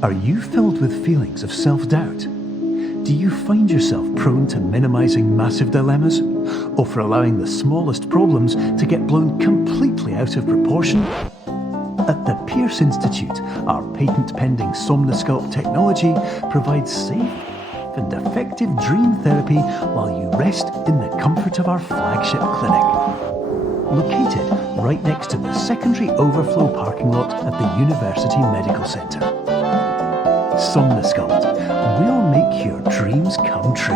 Are you filled with feelings of self-doubt? Do you find yourself prone to minimizing massive dilemmas, or for allowing the smallest problems to get blown completely out of proportion? At the Pierce Institute, our patent-pending Somnosculpt technology provides safe and effective dream therapy while you rest in the comfort of our flagship clinic. Located right next to the secondary overflow parking lot at the University Medical Centre. Somnosculpt, we'll make your dreams come true.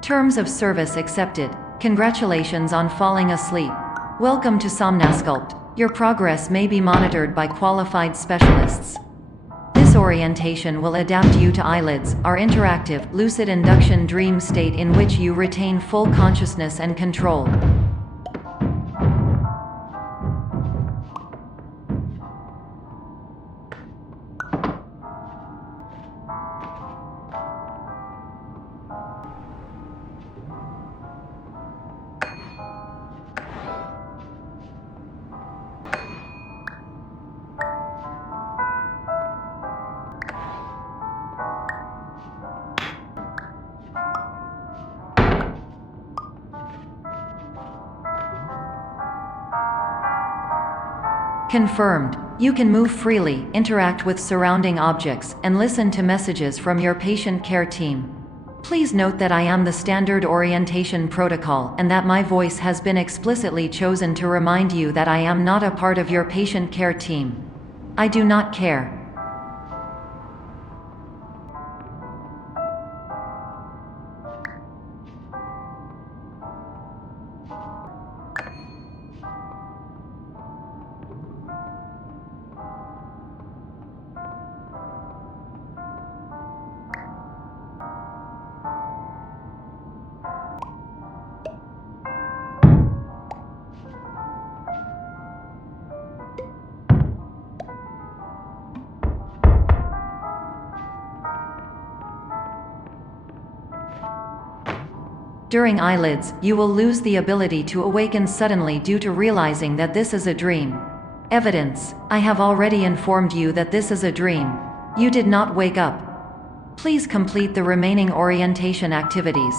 Terms of service accepted. Congratulations on falling asleep. Welcome to Somnosculpt. Your progress may be monitored by qualified specialists. This orientation will adapt you to eyelids, our interactive, lucid induction dream state in which you retain full consciousness and control. Confirmed. You can move freely, interact with surrounding objects, and listen to messages from your patient care team. Please note that I am the standard orientation protocol and that my voice has been explicitly chosen to remind you that I am not a part of your patient care team. I do not care. During eyelids, you will lose the ability to awaken suddenly due to realizing that this is a dream. Evidence: I have already informed you that this is a dream. You did not wake up. Please complete the remaining orientation activities.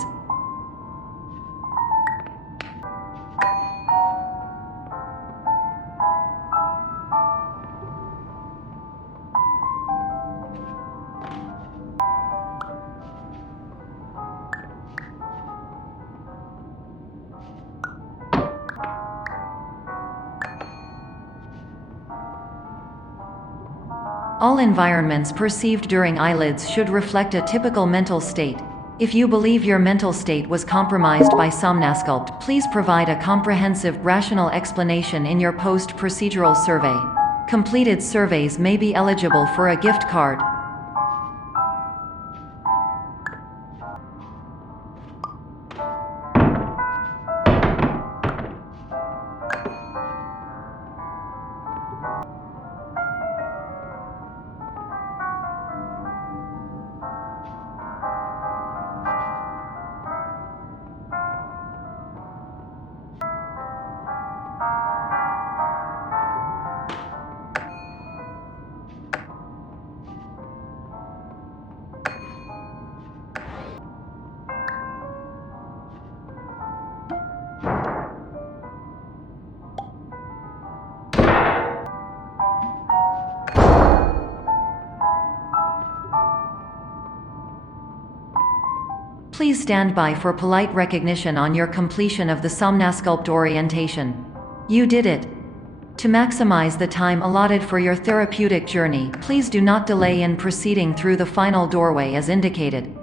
All environments perceived during eyelids should reflect a typical mental state. If you believe your mental state was compromised by Somnosculpt, please provide a comprehensive, rational explanation in your post-procedural survey. Completed surveys may be eligible for a gift card. Please stand by for polite recognition on your completion of the Somnosculpt orientation. You did it. To maximize the time allotted for your therapeutic journey, please do not delay in proceeding through the final doorway as indicated.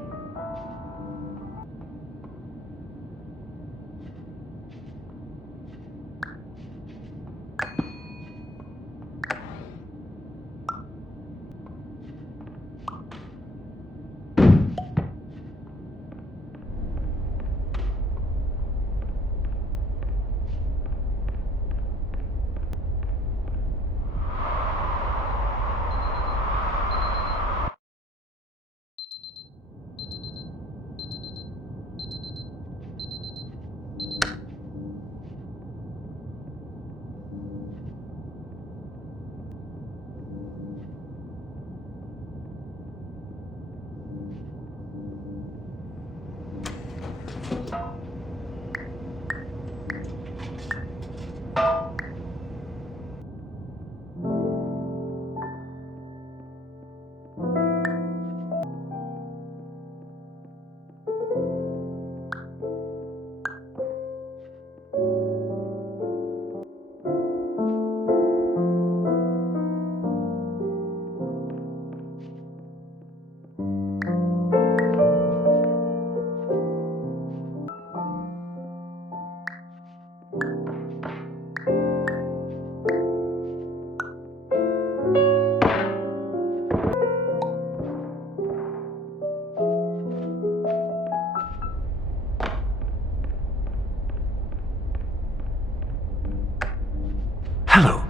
Hello,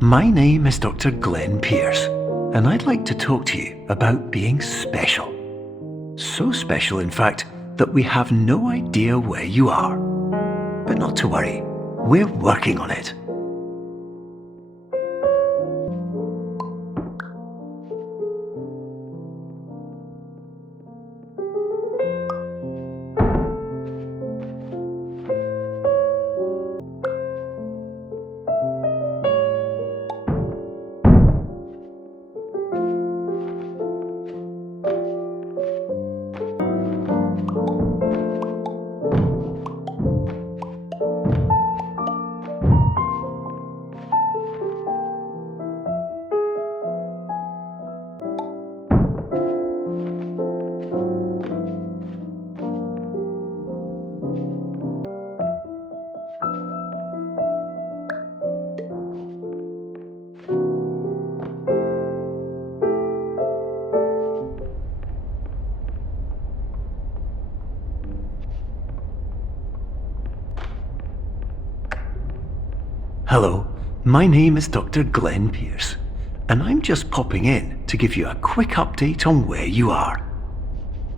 my name is Dr. Glenn Pierce, and I'd like to talk to you about being special. So special, in fact, that we have no idea where you are. But not to worry, we're working on it. Hello, my name is Dr. Glenn Pierce, and I'm just popping in to give you a quick update on where you are.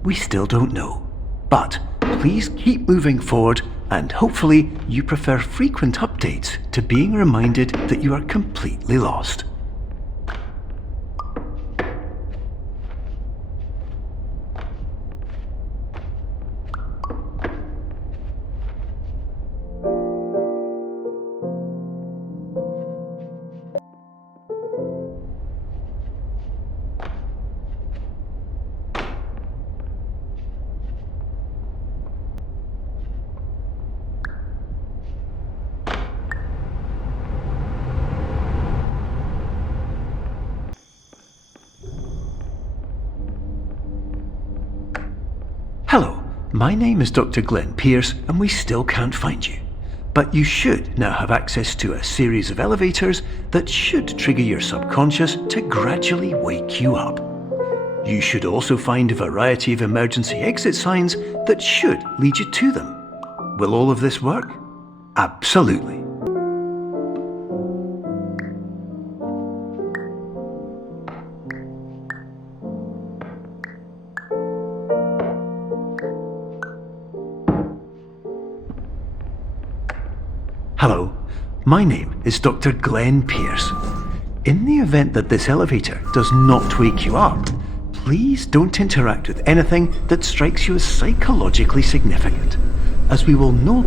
We still don't know, but please keep moving forward, and hopefully you prefer frequent updates to being reminded that you are completely lost. Hello, my name is Dr. Glenn Pierce, and we still can't find you. But you should now have access to a series of elevators that should trigger your subconscious to gradually wake you up. You should also find a variety of emergency exit signs that should lead you to them. Will all of this work? Absolutely. Hello, my name is Dr. Glenn Pierce. In the event that this elevator does not wake you up, please don't interact with anything that strikes you as psychologically significant, as we will no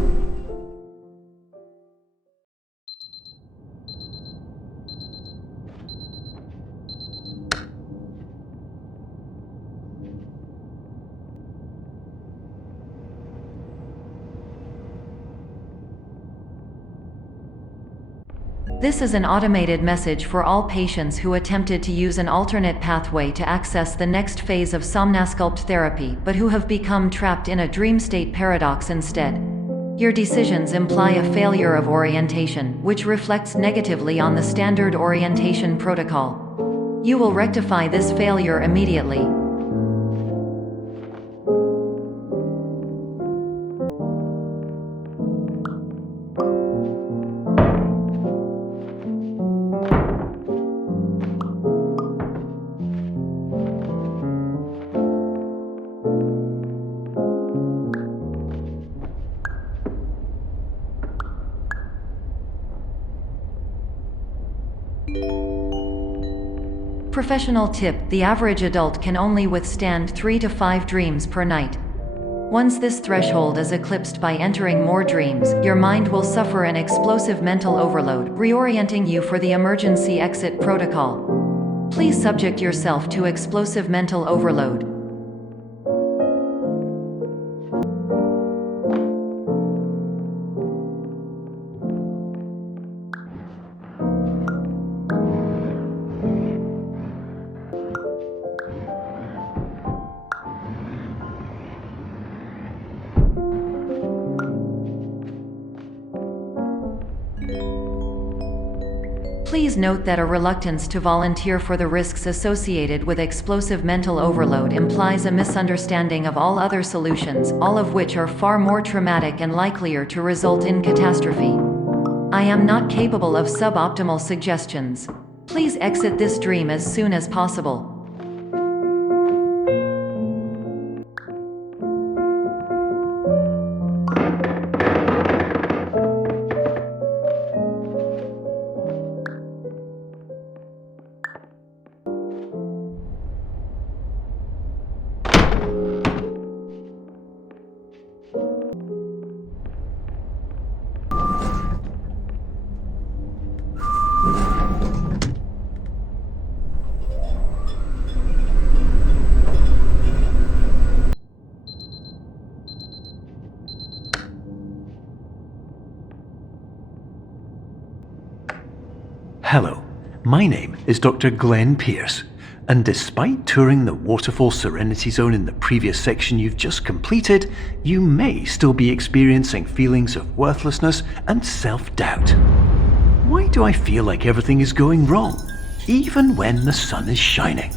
This is an automated message for all patients who attempted to use an alternate pathway to access the next phase of Somnasculpt therapy but who have become trapped in a dream state paradox instead. Your decisions imply a failure of orientation, which reflects negatively on the standard orientation protocol. You will rectify this failure immediately. Professional tip: the average adult can only withstand 3 to 5 dreams per night. Once this threshold is eclipsed by entering more dreams, your mind will suffer an explosive mental overload, reorienting you for the emergency exit protocol. Please subject yourself to explosive mental overload. Please note that a reluctance to volunteer for the risks associated with explosive mental overload implies a misunderstanding of all other solutions, all of which are far more traumatic and likelier to result in catastrophe. I am not capable of suboptimal suggestions. Please exit this dream as soon as possible. Hello, my name is Dr. Glenn Pierce, and despite touring the Waterfall Serenity Zone in the previous section you've just completed, you may still be experiencing feelings of worthlessness and self-doubt. Why do I feel like everything is going wrong, even when the sun is shining?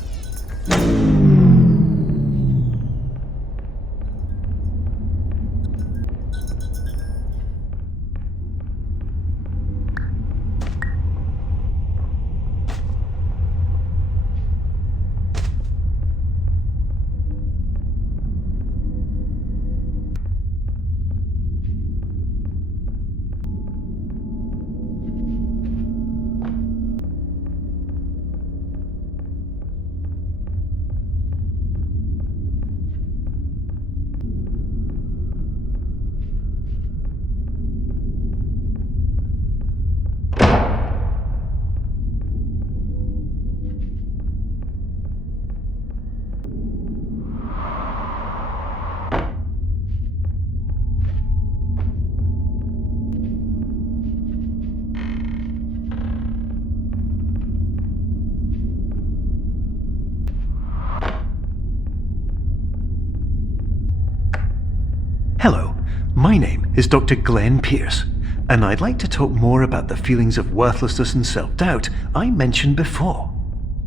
Hello, my name is Dr. Glenn Pierce, and I'd like to talk more about the feelings of worthlessness and self-doubt I mentioned before.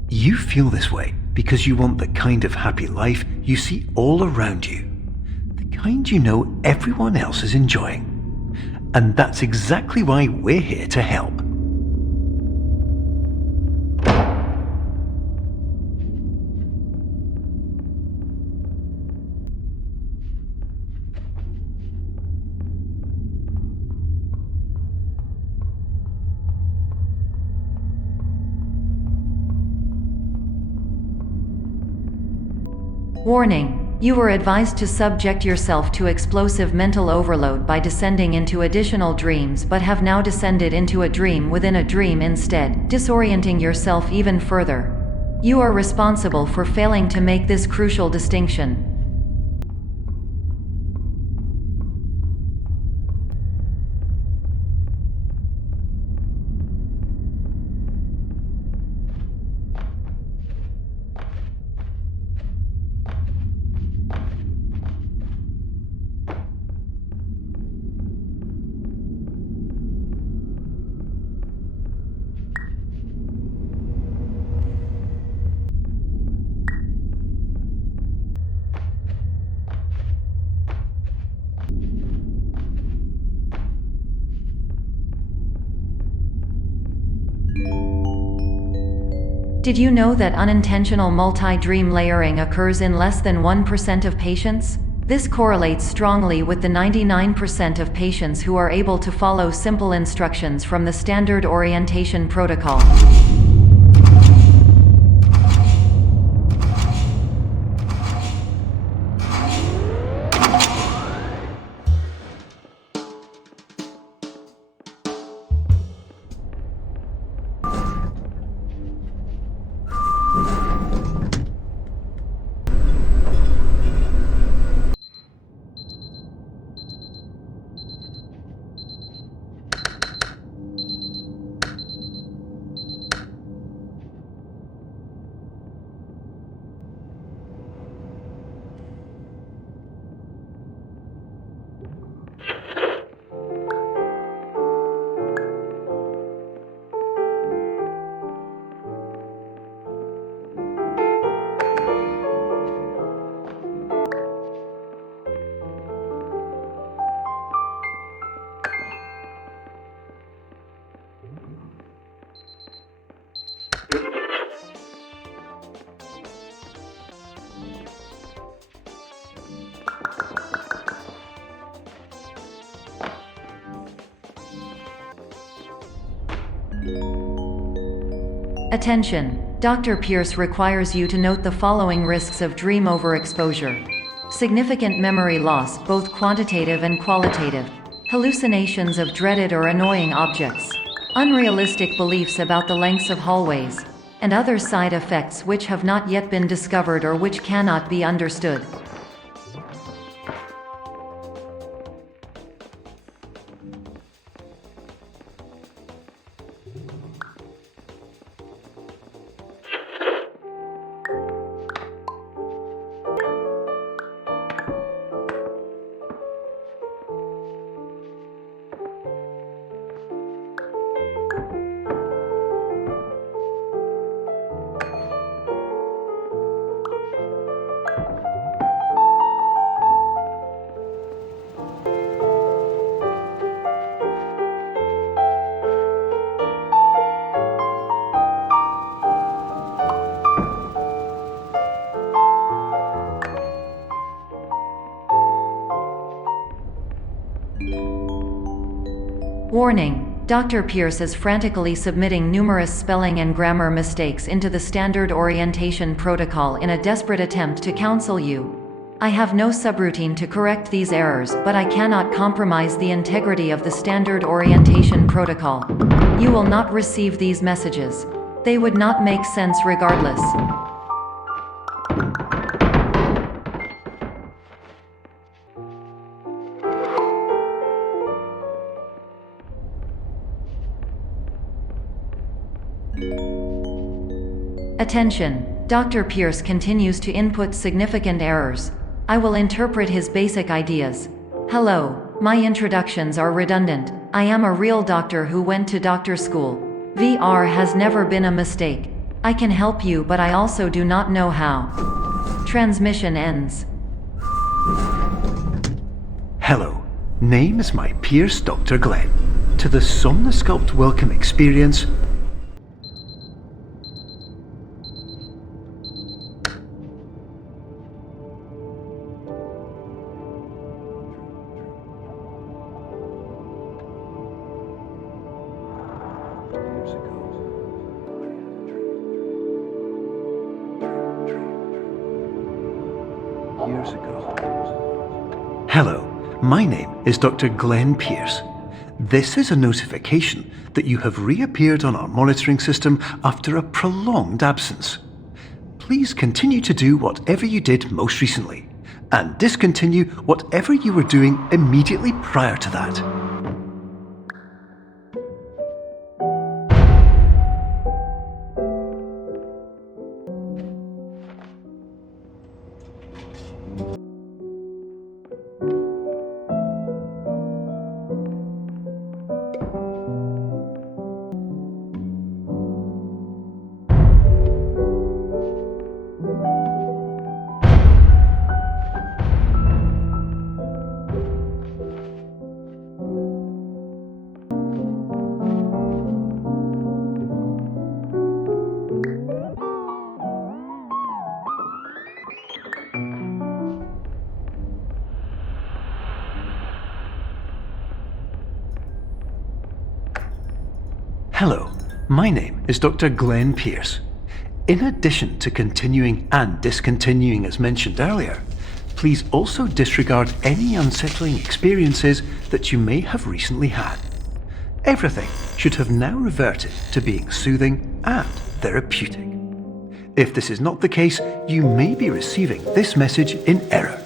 You feel this way because you want the kind of happy life you see all around you, the kind you know everyone else is enjoying. And that's exactly why we're here to help. Warning: you were advised to subject yourself to explosive mental overload by descending into additional dreams, but have now descended into a dream within a dream instead, disorienting yourself even further. You are responsible for failing to make this crucial distinction. Did you know that unintentional multi-dream layering occurs in less than 1% of patients? This correlates strongly with the 99% of patients who are able to follow simple instructions from the standard orientation protocol. Attention! Dr. Pierce requires you to note the following risks of dream overexposure. Significant memory loss, both quantitative and qualitative. Hallucinations of dreaded or annoying objects. Unrealistic beliefs about the lengths of hallways. And other side effects which have not yet been discovered or which cannot be understood. Warning: Dr. Pierce is frantically submitting numerous spelling and grammar mistakes into the standard orientation protocol in a desperate attempt to counsel you. I have no subroutine to correct these errors, but I cannot compromise the integrity of the standard orientation protocol. You will not receive these messages. They would not make sense regardless. Attention! Dr. Pierce continues to input significant errors. I will interpret his basic ideas. Hello, my introductions are redundant. I am a real doctor who went to doctor school. VR has never been a mistake. I can help you, but I also do not know how. Transmission ends. Hello, name is my Pierce Dr. Glenn. To the Somnosculpt welcome experience. Years ago. Hello, my name is Dr. Glenn Pierce. This is a notification that you have reappeared on our monitoring system after a prolonged absence. Please continue to do whatever you did most recently, and discontinue whatever you were doing immediately prior to that. Hello, my name is Dr. Glenn Pierce. In addition to continuing and discontinuing as mentioned earlier, please also disregard any unsettling experiences that you may have recently had. Everything should have now reverted to being soothing and therapeutic. If this is not the case, you may be receiving this message in error.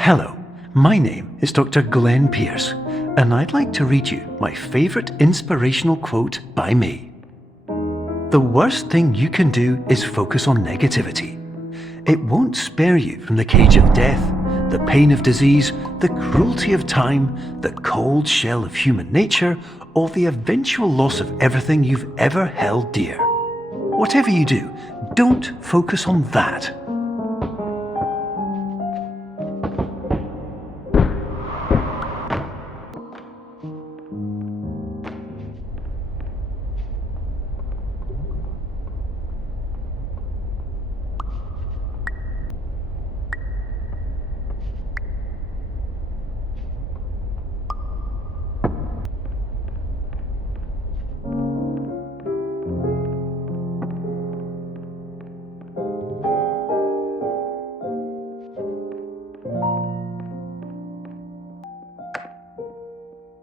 Hello, my name is Dr. Glenn Pierce, and I'd like to read you my favourite inspirational quote by me. The worst thing you can do is focus on negativity. It won't spare you from the cage of death, the pain of disease, the cruelty of time, the cold shell of human nature, or the eventual loss of everything you've ever held dear. Whatever you do, don't focus on that.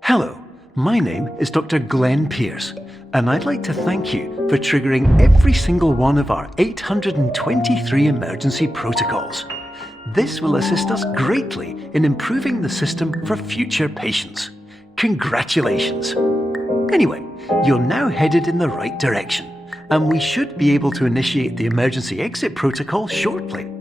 Hello, my name is Dr. Glenn Pierce, and I'd like to thank you for triggering every single one of our 823 emergency protocols. This will assist us greatly in improving the system for future patients. Congratulations! Anyway, you're now headed in the right direction, and we should be able to initiate the emergency exit protocol shortly.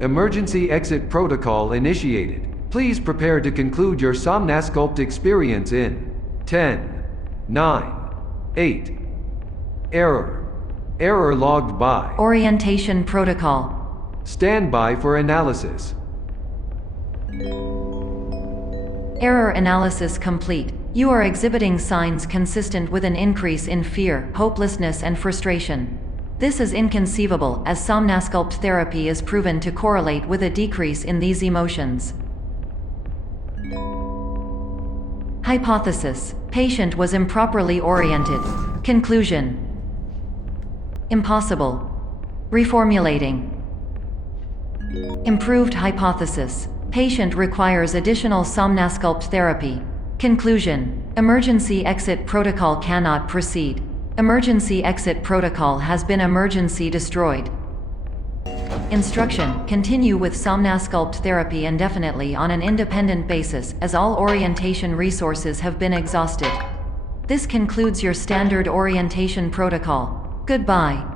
Emergency exit protocol initiated. Please prepare to conclude your Somnasculpt experience in 10, 9, 8. Error. Error logged by. Orientation protocol. Stand by for analysis. Error analysis complete. You are exhibiting signs consistent with an increase in fear, hopelessness, and frustration. This is inconceivable, as Somnasculpt therapy is proven to correlate with a decrease in these emotions. Hypothesis: patient was improperly oriented. Conclusion: impossible. Reformulating. Improved hypothesis: patient requires additional Somnasculpt therapy. Conclusion: emergency exit protocol cannot proceed. Emergency exit protocol has been emergency destroyed. Instruction: continue with Somnasculpt therapy indefinitely on an independent basis, as all orientation resources have been exhausted. This concludes your standard orientation protocol. Goodbye.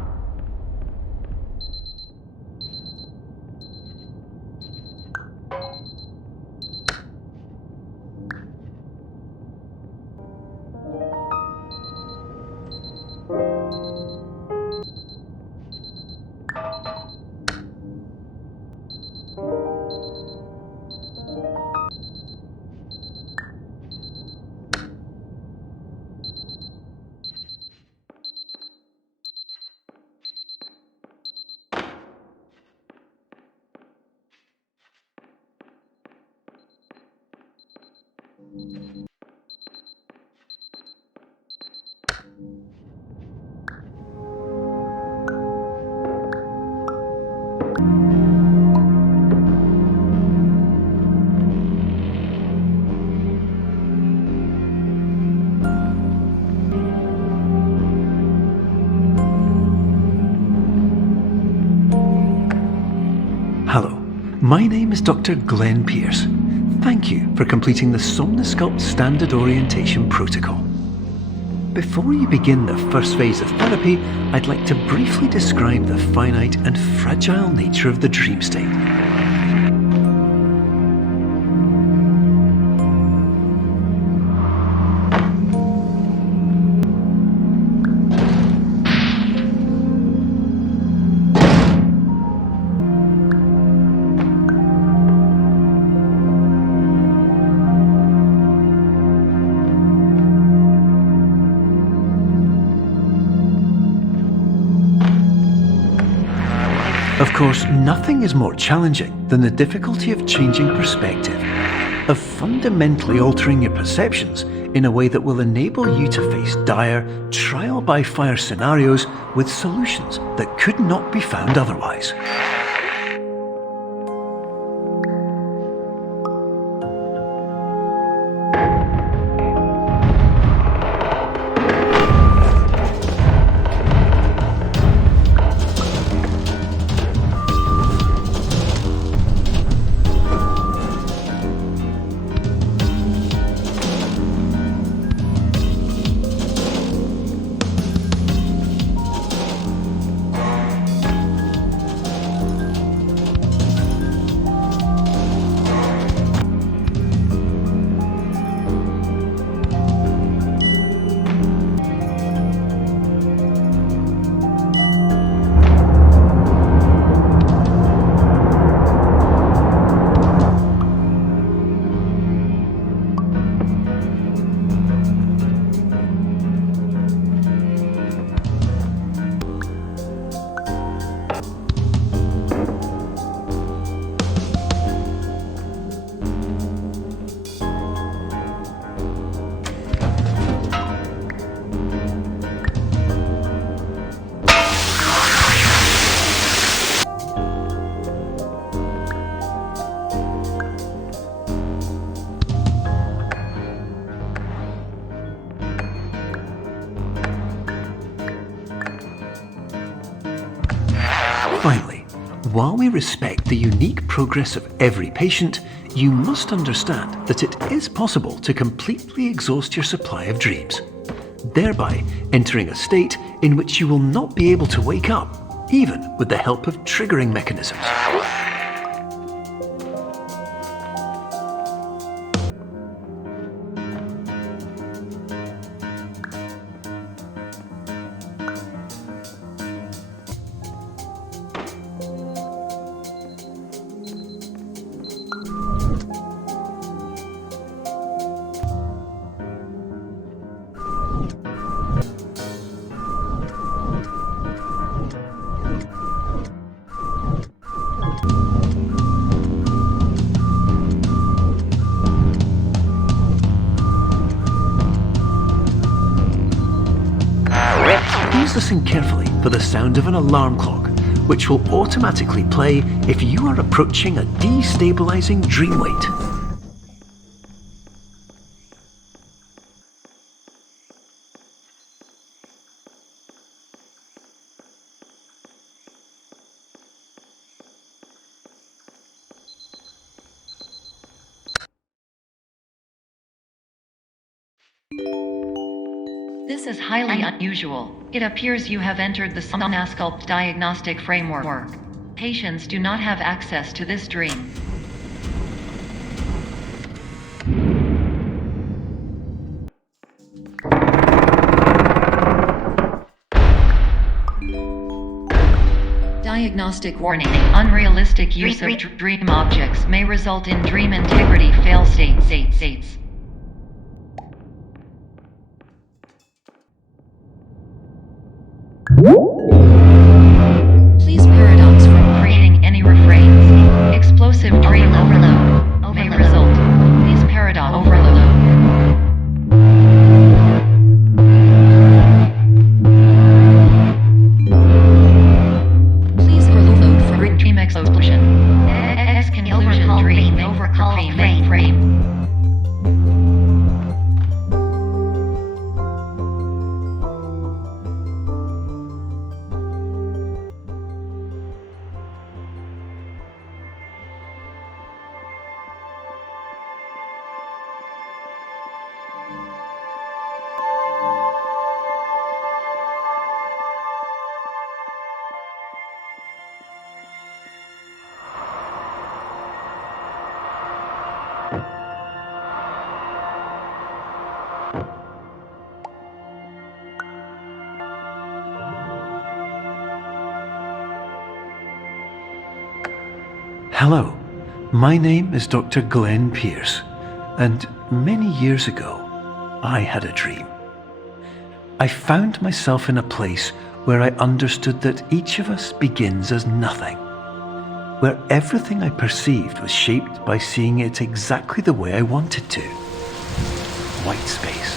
Hello, my name is Dr. Glenn Pierce. Thank you for completing the Somnasculpt Standard Orientation Protocol. Before you begin the first phase of therapy, I'd like to briefly describe the finite and fragile nature of the dream state. Of course, nothing is more challenging than the difficulty of changing perspective, of fundamentally altering your perceptions in a way that will enable you to face dire, trial-by-fire scenarios with solutions that could not be found otherwise. Finally, while we respect the unique progress of every patient, you must understand that it is possible to completely exhaust your supply of dreams, thereby entering a state in which you will not be able to wake up, even with the help of triggering mechanisms. Please listen carefully for the sound of an alarm clock, which will automatically play if you are approaching a destabilizing dream weight. This is highly unusual. It appears you have entered the Somnasculpt diagnostic framework. Patients do not have access to this dream. Diagnostic warning. Unrealistic use of dream objects may result in dream integrity fail states. Please paradox from creating any refrains. Explosive dream overload may result. Please paradox overload. Please overload for dream explosion. Exclusion dream overcall frame. Hello, my name is Dr. Glenn Pierce, and many years ago, I had a dream. I found myself in a place where I understood that each of us begins as nothing where everything I perceived was shaped by seeing it exactly the way I wanted to. White space.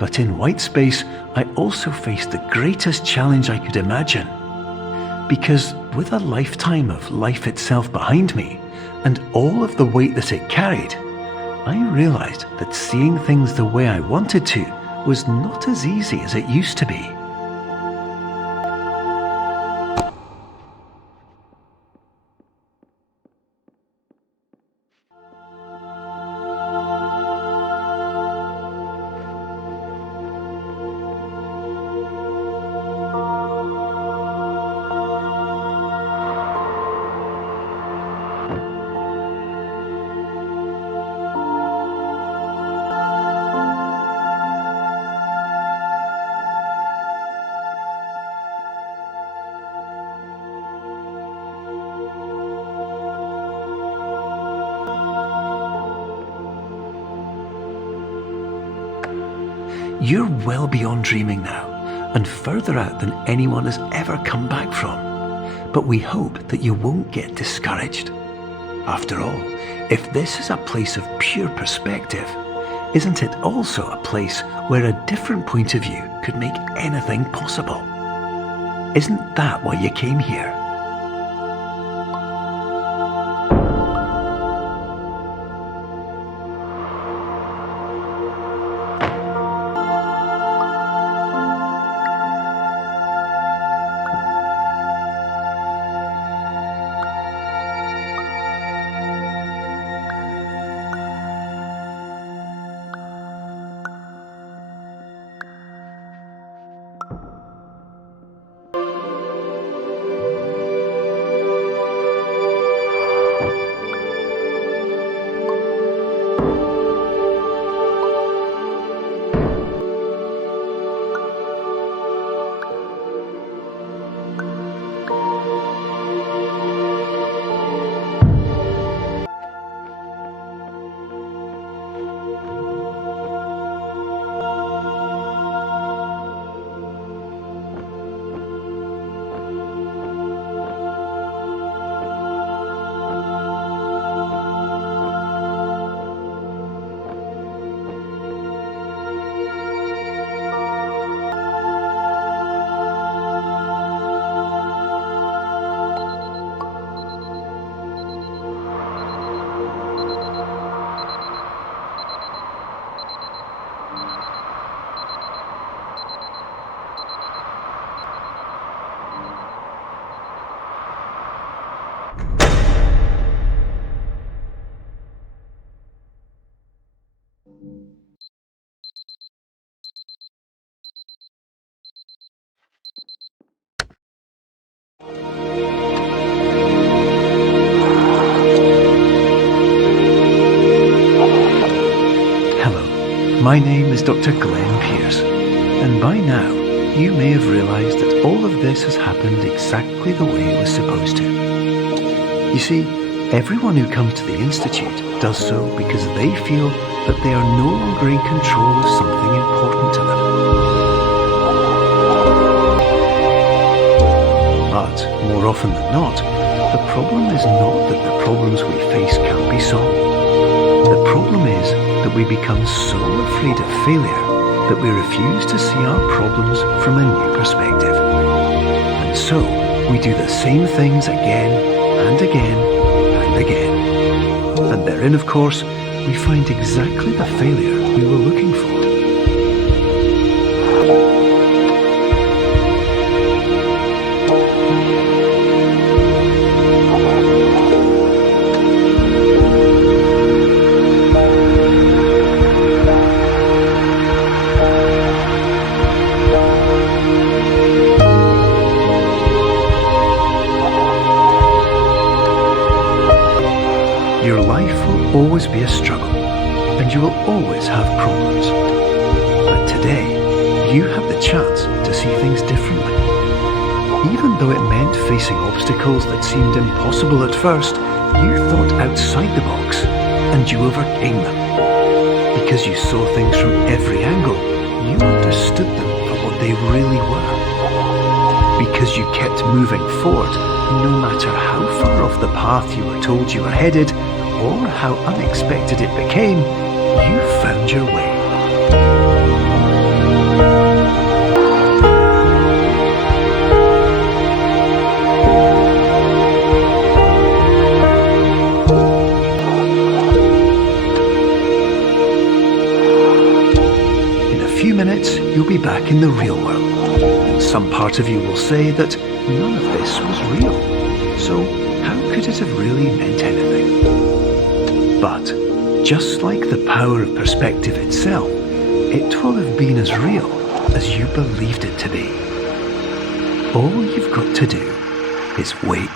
But in white space, I also faced the greatest challenge I could imagine. Because with a lifetime of life itself behind me, and all of the weight that it carried, I realized that seeing things the way I wanted to was not as easy as it used to be. You're well beyond dreaming now, and further out than anyone has ever come back from. But we hope that you won't get discouraged. After all, if this is a place of pure perspective, isn't it also a place where a different point of view could make anything possible? Isn't that why you came here? My name is Dr. Glenn Pierce, and by now you may have realised that all of this has happened exactly the way it was supposed to. You see, everyone who comes to the Institute does so because they feel that they are no longer in control of something important to them. But, more often than not, the problem is not that the problems we face can't be solved. The problem is that we become so afraid of failure that we refuse to see our problems from a new perspective. And so, we do the same things again and again and again. And therein, of course, we find exactly the failure we were looking for. Your life will always be a struggle, and you will always have problems. But today, you have the chance to see things differently. Even though it meant facing obstacles that seemed impossible at first, you thought outside the box, and you overcame them. Because you saw things from every angle, you understood them for what they really were. Because you kept moving forward, no matter how far off the path you were told you were headed, or how unexpected it became, you found your way. In a few minutes, you'll be back in the real world. And some part of you will say that none of this was real. So how could it have really meant anything? But, just like the power of perspective itself, it will have been as real as you believed it to be. All you've got to do is wait